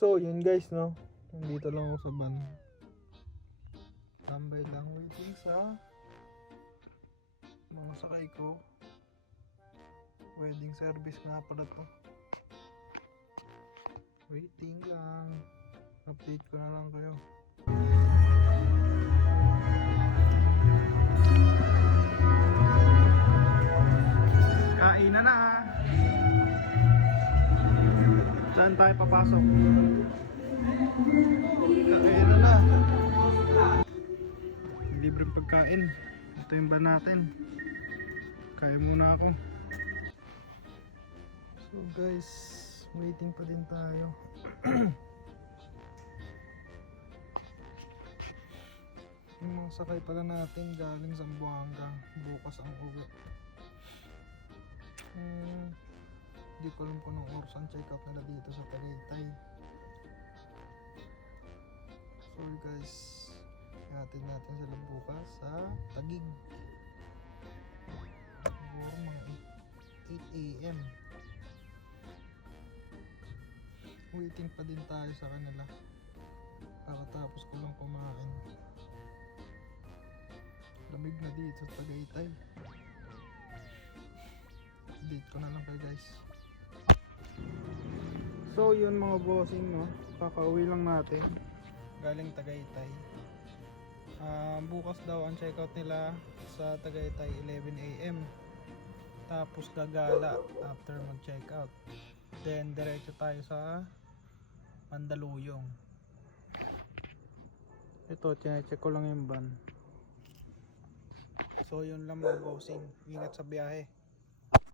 So yun guys, no, nandito lang ako sa van. Tambay lang, waiting sa mga sakay ko. Wedding service nga pala to. Waiting lang, update ko na lang kayo. Kain na. Saan tayo papasok? Kain na. Libreng pagkain. Ito yung van natin. Kaya muna ako. So guys, waiting pa din tayo. Yung mga sakay pala natin galing Zamboanga. Bukas ang uwi. Hindi ko alam kung anong oras ang check out nila dito sa Tagaytay. So guys, ihatid natin sila bukas sa Taguig. Siguro mga 8 AM. Waiting pa din tayo sa kanila. Kakatapos ko lang kumain. Lamig na dito sa Tagaytay. Update ko na lang kayo guys. So yun mga bossing, no, kakauwi lang natin galing Tagaytay. Bukas daw ang checkout nila sa Tagaytay 11 AM. Tapos gagala after mag checkout. Then diretso tayo sa Mandaluyong. Ito, check ko lang yung van. So yun lang mga bossing, ingat sa biyahe.